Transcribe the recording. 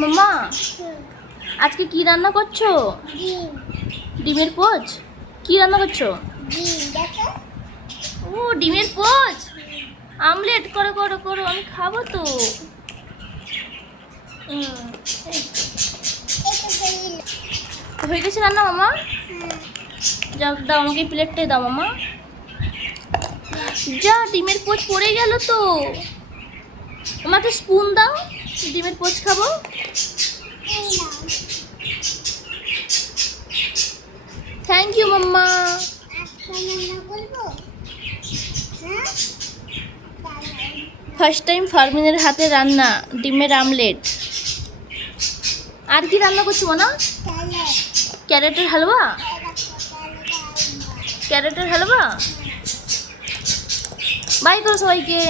মাম্মা আজকে কি রান্না করছো? ডিমের পোচ। কি রান্না করছো? ও ডিমের পোচ, আমলেট করো করো করো, আমি খাবো তো। হয়ে গেছে রান্না মামা? যাও দাও আমাকে প্লেটটাই দাও মামা। যা ডিমের পোচ পড়ে গেল তো। আমাকে স্পুন দাও, ডিমের পোচ খাবো। Thank you mamma. First time ফারমিনের হাতে রান্না ডিমের আমলেট। আর কি রান্না করছো না? ক্যারেটের হালুয়া। ক্যারেটের হালুয়া। বাই করো সবাইকে।